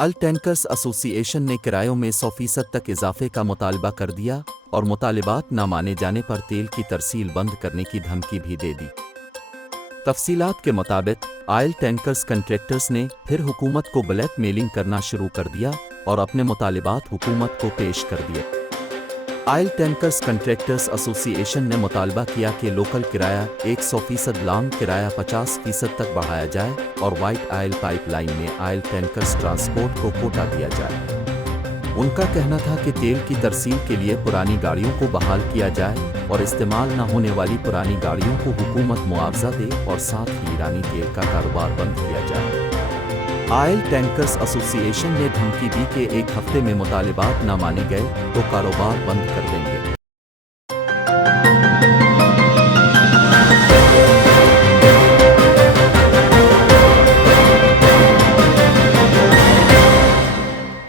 अल tankers association ने किरायों में 100% तक इजाफे का मुतालबा कर दिया और मुतालिबात न माने जाने पर तेल की तरसील बंद करने की धमकी भी दे दी। तफसीलात के मुताबिक ऑयल टैंकर्स कंट्रैक्टर्स ने फिर हुकूमत को ब्लैक मेलिंग करना शुरू कर दिया और अपने मुतालिबात हुकूमत को पेश कर दिए। ऑयल टैंकर्स कंट्रैक्टर्स एसोसिएशन ने मुतालबा किया कि लोकल किराया 100% लॉन्ग किराया 50% तक बढ़ाया जाए और वाइट ऑयल पाइपलाइन में ऑयल टैंकर्स ट्रांसपोर्ट को कोटा दिया जाए। उनका कहना था कि तेल की तरसील के लिए पुरानी गाड़ियों को बहाल किया जाए और इस्तेमाल न होने वाली पुरानी गाड़ियों को हुकूमत मुआवजा दे और साथ ही ईरानी तेल का कारोबार बंद किया जाए। ऑयल टैंकर्स एसोसिएशन ने धमकी दी कि एक हफ्ते में मुतालिबात न माने गए तो कारोबार बंद कर देंगे।